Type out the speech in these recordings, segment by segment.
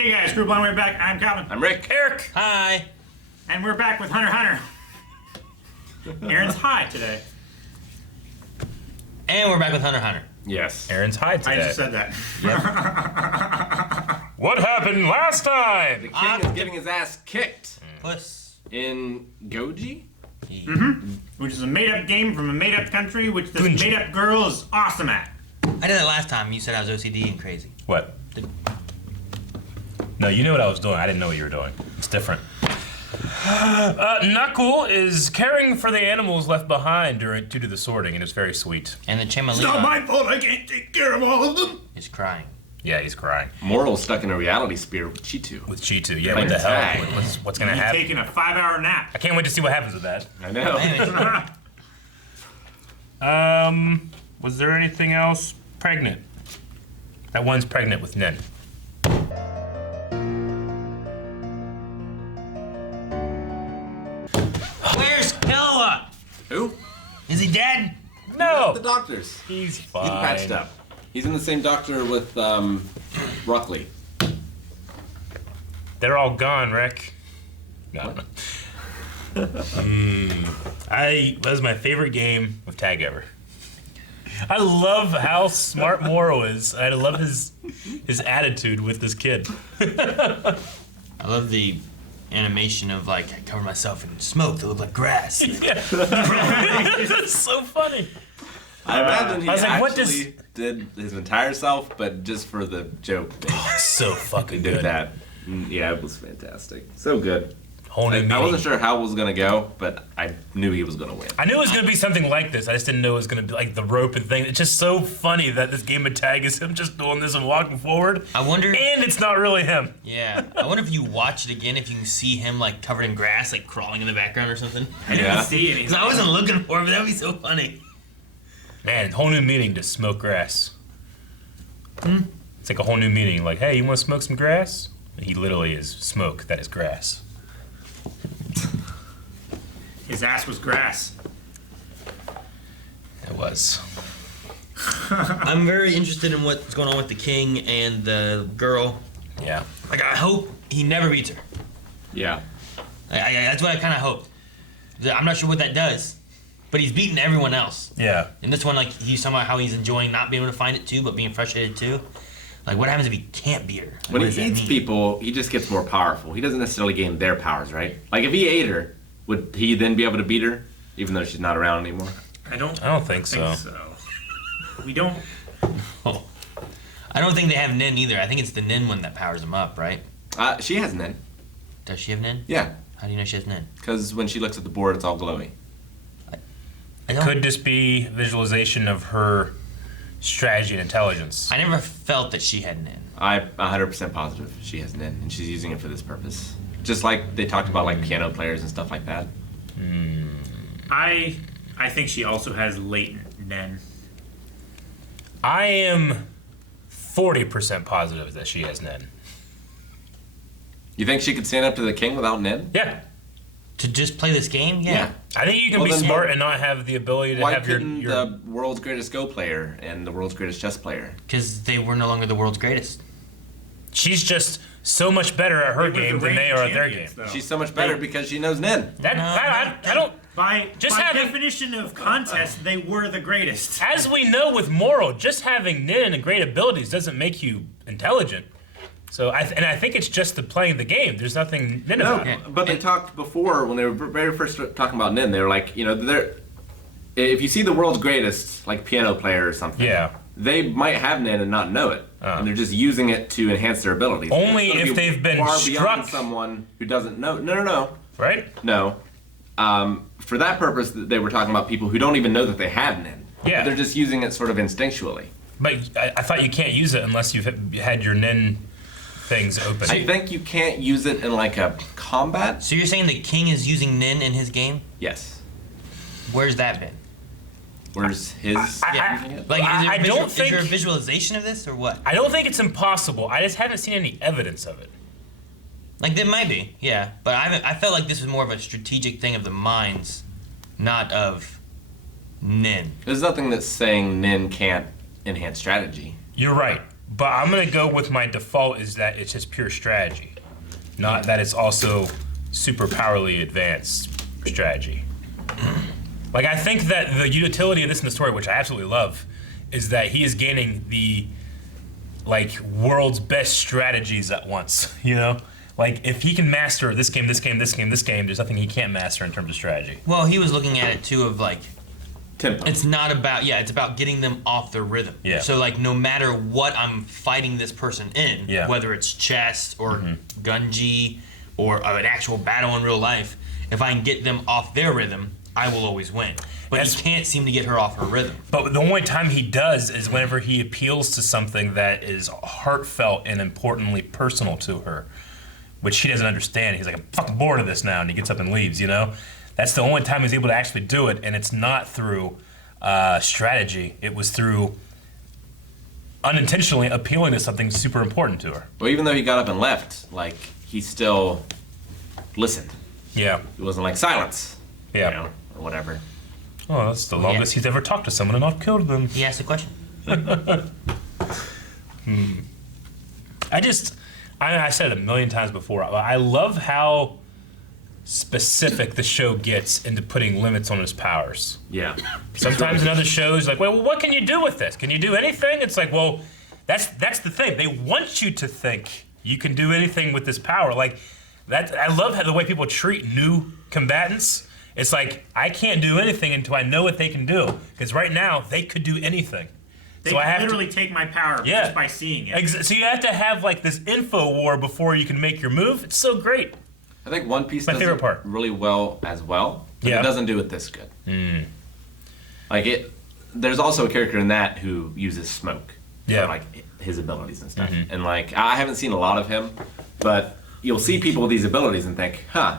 Hey guys, Group One, we're back. I'm Calvin. I'm Rick. Eric. Hi. And we're back with Hunter x Hunter. Aaron's high today. And we're back with Hunter x Hunter. Yes. Aaron's high today. I just said that. What happened last time? The king is getting his ass kicked Puss. in Goji? Which is a made-up game from a made-up country, which this Gunji. made-up girl is awesome at. I did that last time. You said I was OCD and crazy. What? No, you knew what I was doing. I didn't know what you were doing. It's different. Knuckle is caring for the animals left behind due to the sorting, and it's very sweet. And the It's not Chimalina my fault I can't take care of all of them. is crying. Yeah, he's crying. Moral's stuck in a reality sphere with Chitu. With Chitu. Yeah, Playing what the tag. hell? What's going to He's happen? taking a 5-hour nap. I can't wait to see what happens with that. I know. Was there anything else? Pregnant. That one's pregnant with Nin. Where's Noah? Who? Is he dead? No! The doctors. He's fine. He's patched up. He's in the same doctor with Ruckley. They're all gone, Rick. No. That was my favorite game of tag ever. I love how smart Moro is. I love his attitude with this kid. I love the animation of like I cover myself in smoke that look like grass. It's so funny. I imagine he I was like, what actually did his entire self, but just for the joke. It's so fucking He did good. that. Yeah, it was fantastic. So good. Whole new I meaning. wasn't sure how it was gonna go, but I knew he was gonna win. I knew it was gonna be something like this. I just didn't know it was gonna be like the rope and thing. It's just so funny that this game of tag is him just doing this and walking forward. I wonder. And it's not really him. Yeah. I wonder if you watch it again, if you can see him like covered in grass, like crawling in the background or something. I didn't Yeah. see it. Because I wasn't looking for it, but that'd be so funny. Man, whole new meaning to smoke grass. It's like a whole new meaning. Like, hey, you want to smoke some grass? And he literally is smoke that is grass. His ass was grass. It was. I'm very interested in what's going on with the king and the girl. Yeah. Like, I hope he never beats her. Yeah. That's what I kind of hoped. I'm not sure what that does, but he's beaten everyone else. Yeah. And this one, like, he's somehow how he's enjoying not being able to find it too, but being frustrated too. Like, what happens if he can't beat her? When What does he that eats mean? people, he just gets more powerful. He doesn't necessarily gain their powers, right? Like if he ate her, would he then be able to beat her, even though she's not around anymore? I don't think so. We don't. Oh. I don't think they have Nin either. I think it's the Nin one that powers him up, right? She has Nin. Does she have Nin? Yeah, How do you know she has Nin? because when she looks at the board, it's all glowy. I don't. Could just be visualization of her strategy and intelligence. I never felt that she had Nin. I'm 100% positive she has Nin, and she's using it for this purpose. Just like they talked about, like piano players and stuff like that. I think she also has latent Nen. I am 40% positive that she has Nin. You think she could stand up to the king without Nin? Yeah. To just play this game? Yeah. I think you can Well, be then smart why- and not have the ability to Why have your couldn't the world's greatest Go player and the world's greatest chess player? Because they were no longer the world's greatest. She's just so much better at her They were game the than they reigning are at their game. champions, though. She's so much better because she knows Nin. That, No, I don't. By Just by having- definition of contest, they were the greatest. As we know with Moro, just having Nin and great abilities doesn't make you intelligent. So I think it's just the playing the game. There's nothing Nin No, about it. but they talked before when they were very first talking about Nin. They were like, you know, if you see the world's greatest, like piano player or something, Yeah. they might have Nin and not know it, and they're just using it to enhance their abilities. Only It's gonna if be they've been far struck. beyond someone who doesn't know. No. Right? For that purpose, they were talking about people who don't even know that they have Nin. Yeah. They're just using it sort of instinctually. But I thought you can't use it unless you've had your Nin things open. I think you can't use it in like a combat. So you're saying the king is using Nin in his game? Yes. Where's that been? Where's his using it? Like, I don't is there a think- visualization of this or what? I don't think it's impossible. I just haven't seen any evidence of it. Like, there might be, yeah. But I felt like this was more of a strategic thing of the minds, not of Nin. There's nothing that's saying Nin can't enhance strategy. You're right. But I'm gonna go with my default is that it's just pure strategy, not that it's also super powerfully advanced strategy. Like I think that the utility of this in the story, which I absolutely love, is that he is gaining the world's best strategies at once. You know, like if he can master this game, this game, this game, this game, there's nothing he can't master in terms of strategy. Well, he was looking at it too of like, Tempo. it's not about it's about getting them off their rhythm. Yeah. So like no matter what I'm fighting this person in, Yeah. whether it's chess or gunji or an actual battle in real life, if I can get them off their rhythm, I will always win. But That's- he can't seem to get her off her rhythm. But the only time he does is whenever he appeals to something that is heartfelt and importantly personal to her, which she doesn't understand. He's like, I'm fucking bored of this now, and he gets up and leaves, you know? That's the only time he's able to actually do it, and it's not through strategy. It was through unintentionally appealing to something super important to her. Well, even though he got up and left, like, he still listened. Yeah. He wasn't like, silence. Yeah. You know, or whatever. Oh, that's the longest he's ever talked to someone and not killed them. He asked a question. I said it a million times before. I love how specific the show gets into putting limits on his powers. Yeah. Sometimes in other shows, like, well, what can you do with this? Can you do anything? It's like, well, that's the thing. They want you to think you can do anything with this power. Like that. I love how the way people treat new combatants. It's like I can't do anything until I know what they can do. Because right now they could do anything. They So I have literally take my power Yeah. just by seeing it. So you have to have like this info war before you can make your move. It's so great. I think One Piece My does favorite it part. really well as well. But Yeah. it doesn't do it this good. Like it. There's also a character in that who uses smoke. Yeah. For, like his abilities and stuff. And like I haven't seen a lot of him, but you'll see people with these abilities and think, huh.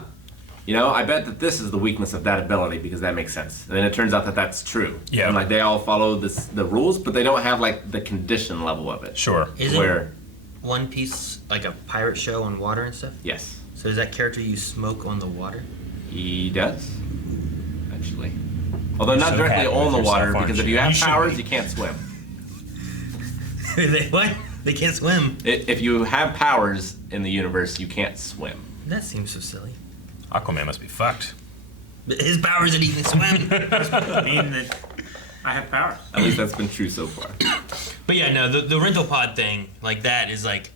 You know, I bet that this is the weakness of that ability because that makes sense. And then it turns out that that's true. Yeah. And like they all follow the rules, but they don't have like the condition level of it. Sure. Isn't Where, One Piece like a pirate show on water and stuff? yes, So does that character use smoke on the water? he does. Actually. Although not So directly happy on with the yourself, water, aren't because if you? you have You should powers, be. you can't swim. What? They can't swim. If you have powers in the universe, you can't swim. That seems so silly. Aquaman must be fucked. But his powers that he can swim. I mean that I have powers. At least that's been true so far. But yeah, no, the rental pod thing, like that is like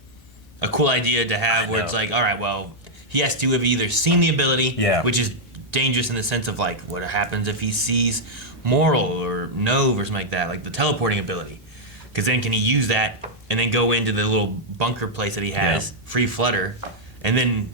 a cool idea to have where it's know. like, all right, well, he has to have either seen the ability, Yeah. which is dangerous in the sense of like what happens if he sees Moral or Nove or something like that, like the teleporting ability. Because then can he use that and then go into the little bunker place that he has, free flutter, and then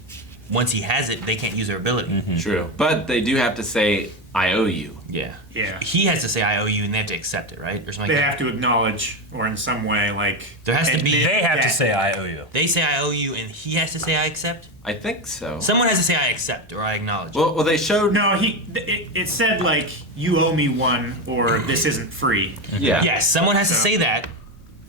once he has it, they can't use their ability. True. But they do have to say, I owe you. Yeah. Yeah. He has to say, I owe you, and they have to accept it, right? Or something They like have to acknowledge, or in some way, like There has to be- admit They have to that- say, I owe you. that. They say, I owe you, and he has to say, I accept? I think so. Someone has to say, I accept, or I acknowledge. Well, they showed. No, it said like you owe me one, or this isn't free. Yeah. Yes, someone has to So- say that,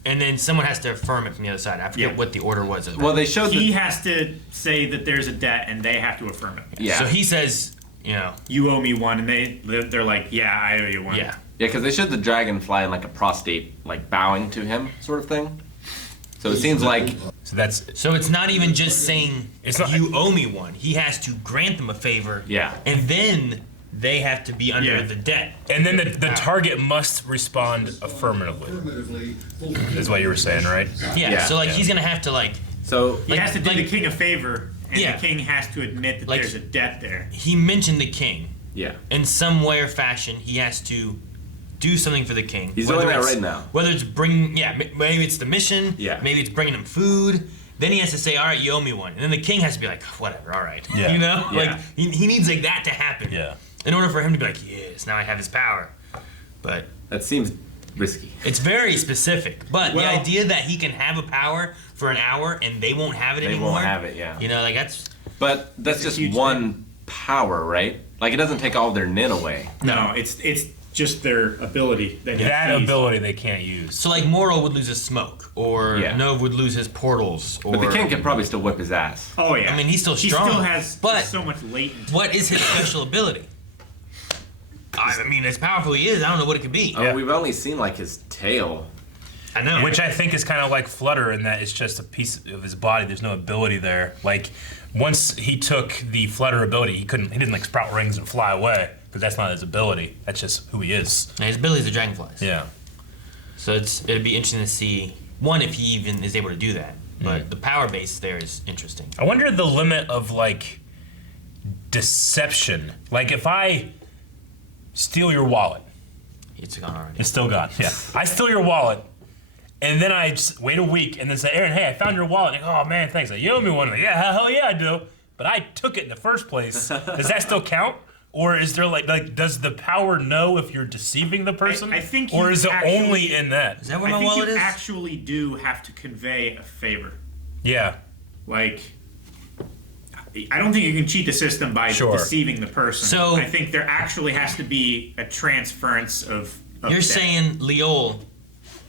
and then someone has to affirm it from the other side. I forget Yeah. what the order was. Of that. Well, they showed. He The, has to say that there's a debt, and they have to affirm it. yeah. So he says, you know, You owe me one, and they're like, yeah, I owe you one. yeah. Yeah, because they showed the dragonfly in like a prostate, like bowing to him, sort of thing. So it seems like So that's So it's not even just saying It's not- you owe me one. He has to grant them a favor. Yeah. And then they have to be under Yeah. the debt. and then the target must respond affirmatively. Is what you were saying, right? Yeah. Yeah, So like yeah. he's gonna have to like so. He has to do like- the king a favor, and Yeah. the king has to admit that Like- there's a debt there. he mentioned the king. Yeah. In some way or fashion, he has to do something for the king. He's Whether doing that it's- right now. Whether it's maybe it's the mission. Yeah. Maybe it's bringing him food. Then he has to say, all right, you owe me one. And then the king has to be like, whatever, all right. Yeah. You know? Yeah. Like, he needs like that to happen. Yeah. In order for him to be like, yes, now I have his power. But That seems risky. it's very specific. But the Well- idea that he can have a power for an hour and they won't have it They anymore. won't have it. Yeah. You know, like that's But that's a just huge one power, right? Like it doesn't take all their nin away. No, it's just their ability that he That sees. ability they can't use. so like Moral would lose his smoke, or Yeah. Nove would lose his portals, or But the king can probably still whip his ass. Oh yeah. I mean, he's still He strong, still has but- so much latent. what is his special ability? I mean, as powerful he is, I don't know what it could be. Oh, Yeah. we've only seen like his tail. I know. Which I think is kind of like Flutter in that it's just a piece of his body. There's no ability there. Like once he took the Flutter ability, he didn't like sprout wings and fly away because that's not his ability. That's just who he is. And his ability is the dragonflies. Yeah. So it'd be interesting to see one if he even is able to do that. But the power base there is interesting. I wonder the limit of like deception. Like if I steal your wallet, It's gone already. it's still gone. Yeah. I steal your wallet. And then I just wait a week and then say, Aaron, hey, I found your wallet. And oh, man, thanks. Like, you owe me one. Like, yeah, hell yeah, I do. But I took it in the first place. Does that still count? Or is there like does the power know if you're deceiving the person? I think or you is it actually- only in that? Is that where I my think wallet you is? actually do have to convey a favor. Yeah. Like, I don't think you can cheat the system by Sure. deceiving the person. So- I think there actually has to be a transference of You're debt. saying Leol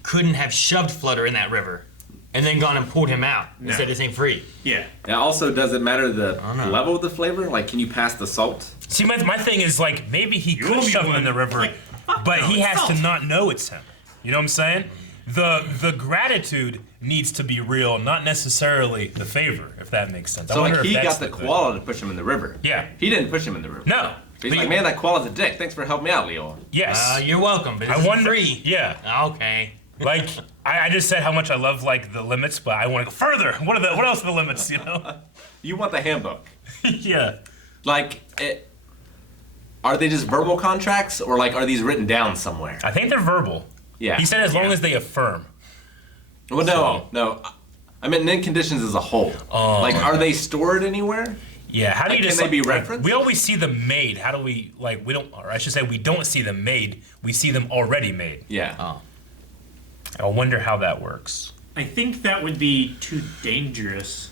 couldn't have shoved Flutter in that river and then gone and pulled him out and No. said this ain't free. Yeah. Now, also, does it matter the don't know. level of the flavor? Like, can you pass the salt? See, my thing is like maybe he owe could me shove him one. in the river, Like, fuck but no, he it's has to salt. not know it's him. You know what I'm saying? The gratitude needs to be real, not necessarily the favor, if that makes sense. I So, wonder like, if he that's got the thing. koala to push him in the river. Yeah. He didn't push him in the river. No. He's But like, man, that koala's a dick. Thanks for helping me out, Leo. Yes. You're welcome, but I it's wonder. free. Yeah. Okay. Like I just said how much I love like the limits, but I want to go further. What else are the limits? You know? You want the handbook. Yeah. Like, are they just verbal contracts, or like are these written down somewhere? I think they're verbal. Yeah. He said as long as they affirm. Well, no. I meant in conditions as a whole. Oh. Like, are they stored anywhere? Yeah. How do Like, you can just they be like, referenced? we always see them made. How do we like we don't? Or I should say we don't see them made. We see them already made. Yeah. Oh. I wonder how that works. I think that would be too dangerous,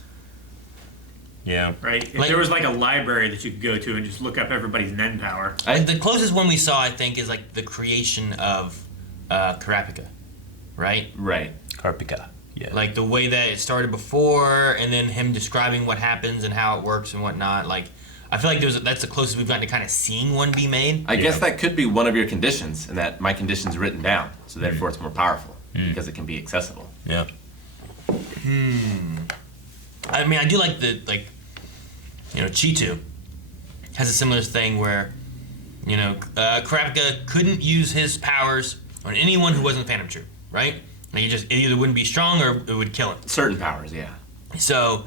Yeah. right? If Like- there was like a library that you could go to and just look up everybody's Nen power. Like the closest one we saw, I think, is like the creation of Karapika, right? Right. Karpika. Yeah. Like the way that it started before, and then him describing what happens and how it works and whatnot. Like, I feel like that's the closest we've gotten to kind of seeing one be made. I guess that could be one of your conditions, and that my condition's written down, so therefore it's more powerful because it can be accessible. Yeah. I mean, I do like Chitu has a similar thing where, Karapika couldn't use his powers on anyone who wasn't Phantom Troop, right? Like, it either wouldn't be strong or it would kill him. Certain powers, yeah. So,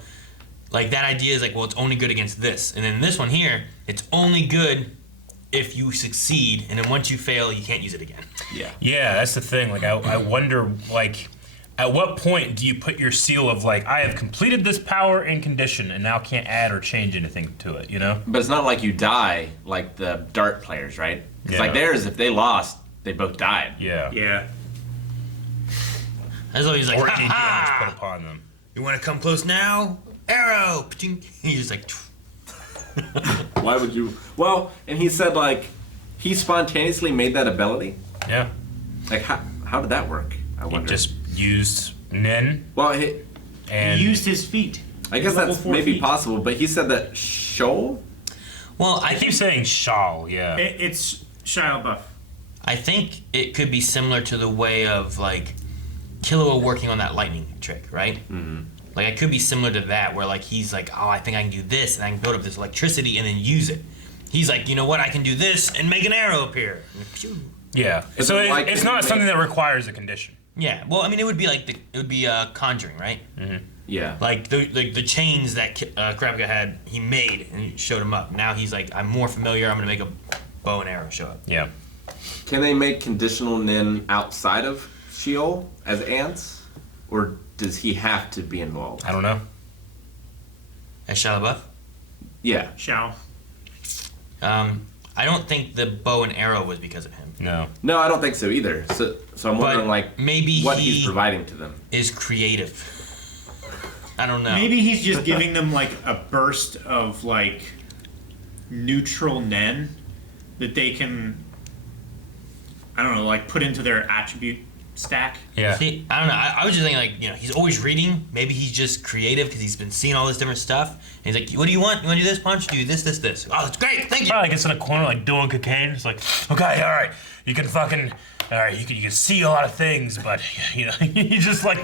like, that idea is like, well, it's only good against this. And then this one here, it's only good if you succeed, and then once you fail, you can't use it again. Yeah. Yeah, that's the thing. Like, I wonder, like, at what point do you put your seal of, like, I have completed this power and condition and now can't add or change anything to it, you know? But it's not like you die like the dart players, right? It's Yeah. like theirs, if they lost, they both died. Yeah. Yeah. That's always like, Or any damage ha put upon them. You want to come close now? Arrow! He's just like, Why would you? Well, and he said, like, he spontaneously made that ability. Yeah. Like, how did that work? I He wonder. just used Nen Well, and He used his feet. I guess Level that's 4 maybe feet. possible, but he said that Shoal? well, I keep saying Shawl, yeah. It's Shia LaBeouf. I think it could be similar to the way of like Killua working on that lightning trick, right? Mm-hmm. Like it could be similar to that, where like he's like, oh, I think I can do this, and I can build up this electricity and then use it. He's like, you know what? I can do this and make an arrow appear. And pew. Yeah. Is So it like it's in not the- something that requires a condition. Yeah. Well, I mean, it would be like Conjuring, right? Yeah. Like the chains that Krapka had, he made and he showed him up. Now he's like, I'm more familiar. I'm gonna make a bow and arrow show up. Yeah. Can they make conditional Nin outside of Sheol as ants? Or does he have to be involved? I don't know. As Shia LaBeouf? Yeah. Shao. I don't think the bow and arrow was because of him. No. No, I don't think so either. So I'm wondering, like, maybe what he- he's providing to them. Is creative. I don't know. Maybe he's just giving them like a burst of like neutral Nen that they can, I don't know, like put into their attribute stack. Yeah. See, I don't know. I was just thinking, like, he's always reading. Maybe he's just creative because he's been seeing all this different stuff. And he's like, what do you want? You want to do this? Punch? Do this, this. Oh, that's great. Thank you. Probably gets in a corner like doing cocaine. It's like, okay, all right, you can fucking all right, you can see a lot of things, but you know, you just like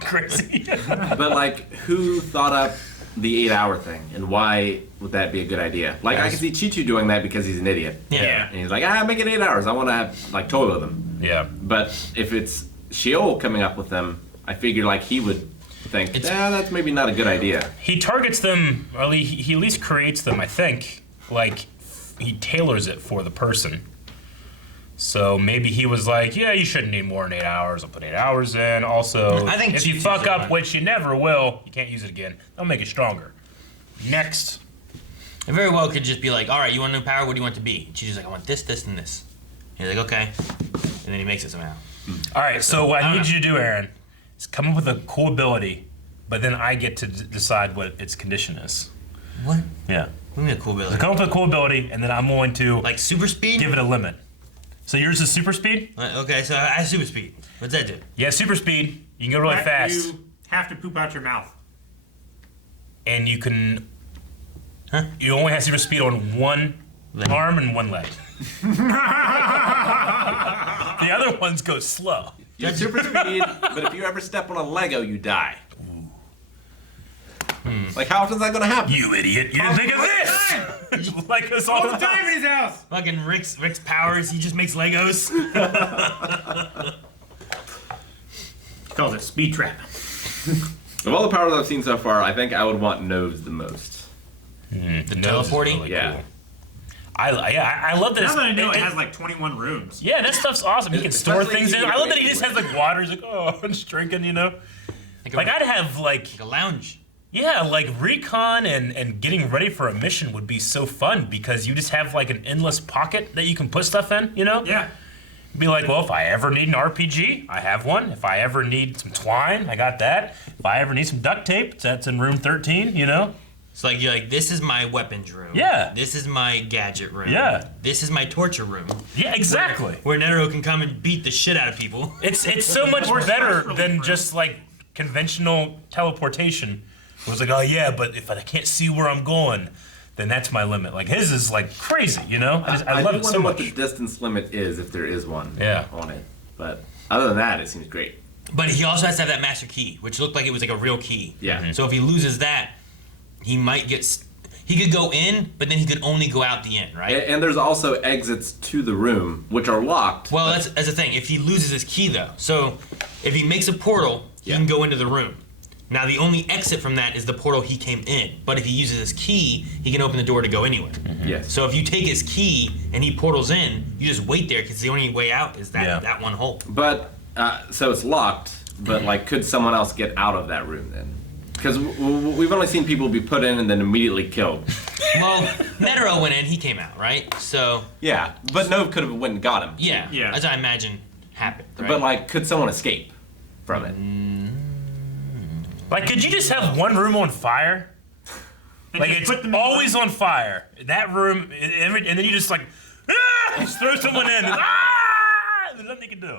crazy. But like, who thought up the 8-hour thing, and why would that be a good idea? Like, I can see Chichu doing that because he's an idiot. Yeah. And he's like, make it 8 hours. I want to have like toy with him. Yeah. But if it's Sheol coming up with them, I figure like he would think, that's maybe not a good idea. He targets them, or he at least creates them, I think. Like, he tailors it for the person. So maybe he was like, yeah, you shouldn't need more than 8 hours. I'll put 8 hours in. Also, I think if you Chichu's fuck up, right. which you never will, you can't use it again. They'll make it stronger. Next. It very well could just be like, all right, you want a new power? What do you want it to be? And she's like, I want this, this, and this. And he's like, okay. And then he makes it somehow. All right, so what I I don't need you to do, Aaron, is come up with a cool ability, but then I get to decide what its condition is. What? Yeah. What do you mean a cool ability? So come up with a cool ability, and then I'm going to Like super speed? give it a limit. So yours is super speed? Okay, so I have super speed. What's that do? Yeah, super speed. You can go really fast. You have to poop out your mouth. And you can. Huh? You only have super speed on one Leg. arm and one leg. The other ones go slow. You have super speed, but if you ever step on a Lego, you die. Like, how often is that going to happen? You idiot! You didn't think of this. Like us all All the time in his house. Fucking Rick's powers, he just makes Legos. He calls it speed trap. Of all the powers I've seen so far, I think I would want Nove's the most. The teleporting? Yeah. Cool. I love that. Now that I know it it has like 21 rooms. Yeah, that stuff's awesome. He can store Especially things in. you I can love that he make just it has like water. He's like, oh, I'm just drinking, you know. Like I'd have like a lounge. yeah, like recon and getting ready for a mission would be so fun because you just have like an endless pocket that you can put stuff in, you know? Yeah. Be like, well, if I ever need an RPG, I have one. If I ever need some twine, I got that. If I ever need some duct tape, that's in room 13, you know? It's like you're like, this is my weapons room. Yeah. This is my gadget room. Yeah. This is my torture room. Yeah, exactly. Where Netero can come and beat the shit out of people. It's so much Or better special than room. just like conventional teleportation. It was like, oh yeah, but if I can't see where I'm going, then that's my limit. Like his is like crazy, you know? I love do it wonder so what the much. distance limit is, if there is one Yeah. on it. But other than that, it seems great. But he also has to have that master key, which looked like it was like a real key. Yeah. Mhm. So if he loses that, he might get. He could go in, but then he could only go out the end, right? And there's also exits to the room, which are locked. Well, that's the thing. If he loses his key, though, so if he makes a portal, he Yeah. can go into the room. Now, the only exit from that is the portal he came in. But if he uses his key, he can open the door to go anywhere. Yes. So if you take his key and he portals in, you just wait there because the only way out is that Yeah. that one hole. But, so it's locked, but like, could someone else get out of that room then? Because we've only seen people be put in and then immediately killed. Well, Netero went in, he came out, right? So Yeah, but Nove could have went and got him. yeah, Yeah. as I imagine happened. Right? But like, could someone escape from it? Like, could you just have one room on fire? And Like just it's put them in always on fire. That room, and then you just like, just throw someone in, and there's nothing you can do.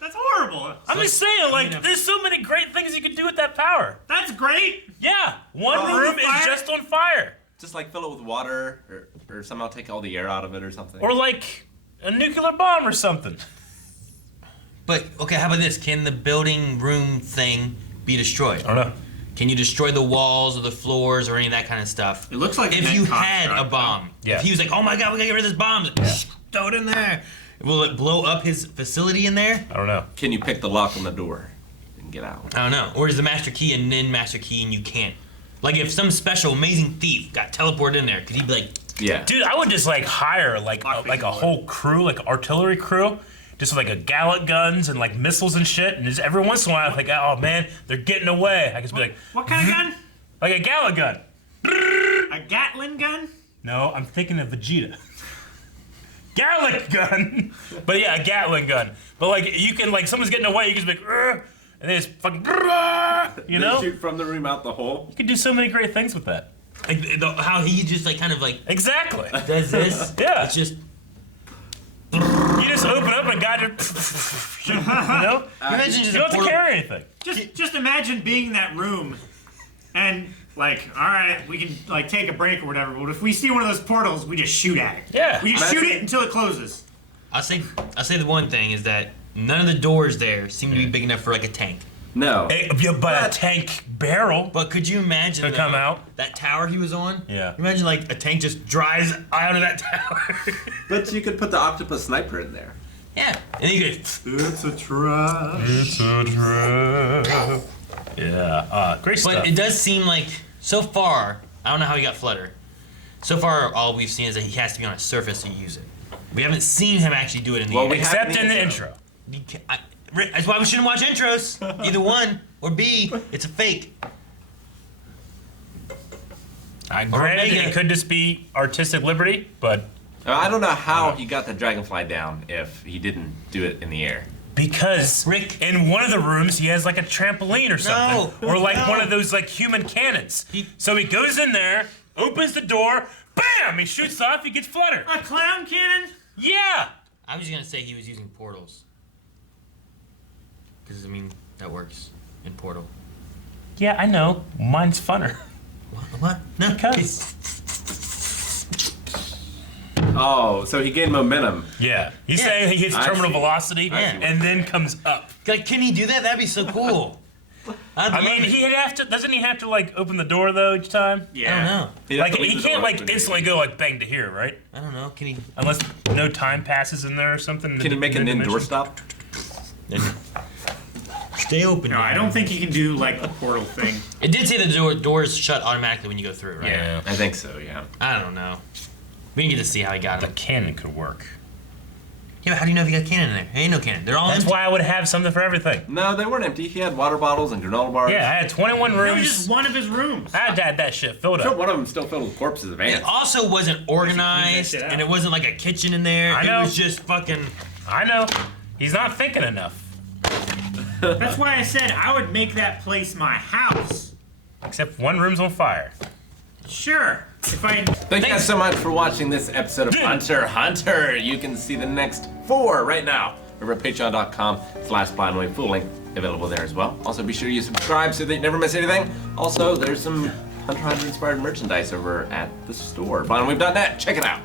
That's horrible. I'm just saying, like, there's so many great things you could do with that power. That's great. Yeah, one Oh, room the is fire? just on fire, Just like fill it with water, or somehow take all the air out of it or something. or like a nuclear bomb or something. But okay, how about this? Can the building room thing be destroyed? I don't know. Can you destroy the walls or the floors or any of that kind of stuff? It looks like a if net you had a construct, bomb. Yeah. If he was like, oh my god, we gotta get rid of this bomb, throw it in there. Will it blow up his facility in there? I don't know. Can you pick the lock on the door and get out? I don't know. Or is the master key and then master key and you can't? Like if some special amazing thief got teleported in there, could he be like, Yeah. Dude, I would just like hire like a whole crew, like artillery crew, just with like a Gallic guns and like missiles and shit. And just every once in a while, like, oh man, they're getting away. I just be like, What kind of gun? like a Gallic gun. A Gatling gun? No, I'm thinking of Vegeta. Gallic gun. But yeah, a Gatling gun. But like you can like someone's getting away, you can just be like, "Rrr," and they just fucking, "Rrr," you know? They shoot from the room out the hole. You can do so many great things with that. how he just like kind of like Exactly. does this? Yeah. It's just You just open up and a guy just, you know? imagine just You don't a have to portal. carry anything. Just imagine being in that room and like, all right, we can like take a break or whatever, but if we see one of those portals, we just shoot at it. Yeah. We just shoot Imagine- it until it closes. I'll say the one thing is that none of the doors there seem to be big enough for like a tank. No. But a tank barrel. But could you imagine To come out? that tower he was on? Yeah. Imagine like a tank just drives out of that tower. But you could put the octopus sniper in there. Yeah. And you could. It's a trap. It's a trap. Yeah. Great stuff. But it does seem like so far. I don't know how he got Flutter. So far, all we've seen is that he has to be on a surface to use it. We haven't seen him actually do it in the air. Except in the intro. That's why we shouldn't watch intros. Either one or B, it's a fake. Granted, Omega. it could just be artistic liberty, but I don't know how he got the dragonfly down if he didn't do it in the air. because Rick. in one of the rooms he has like a trampoline or something, or like one of those like human cannons. So he goes in there, opens the door, bam! He shoots off. He gets Flutter. A clown cannon? Yeah. I was just gonna say he was using portals. Because, I mean, that works in Portal. Yeah, I know. Mine's funner. What? No. Because. Oh, so he gained momentum. Yeah. He's Yeah. saying he hits I terminal see. velocity I see. and then comes up. Like, can he do that? That'd be so cool. I mean, he'd have to. Doesn't he have to like open the door though each time? Yeah. I don't know. He'd Like have to leave he the can't door like open, instantly maybe. go like bang to here, right? I don't know. Can he? Unless no time passes in there or something. in Can the he make an dimension. indoor stop? Stay open. No, I don't think he can do like the portal thing. It did say the doors shut automatically when you go through, right? Yeah. I think so, yeah. I don't know. We didn't get to see how he got The it. cannon could work. Yeah, but how do you know if you got cannon in there? There ain't no cannon. They're all That's empty. why I would have something for everything. No, they weren't empty. He had water bottles and granola bars. Yeah, I had 21 That was rooms. just one of his rooms. I had to have that shit filled Sure, up. one of them still filled with corpses of It ants. also wasn't organized, shit out. and it wasn't like a kitchen in there. I know. It was just fucking. I know. He's not thinking enough. That's why I said I would make that place my house. Except one room's on fire. Sure. If I Thank you guys so much for watching this episode of Hunter x Hunter. You can see the next 4 right now over at patreon.com/blindwave. Full link available there as well. Also, be sure you subscribe so that you never miss anything. Also, there's some Hunter x Hunter inspired merchandise over at the store, blindwave.net. Check it out.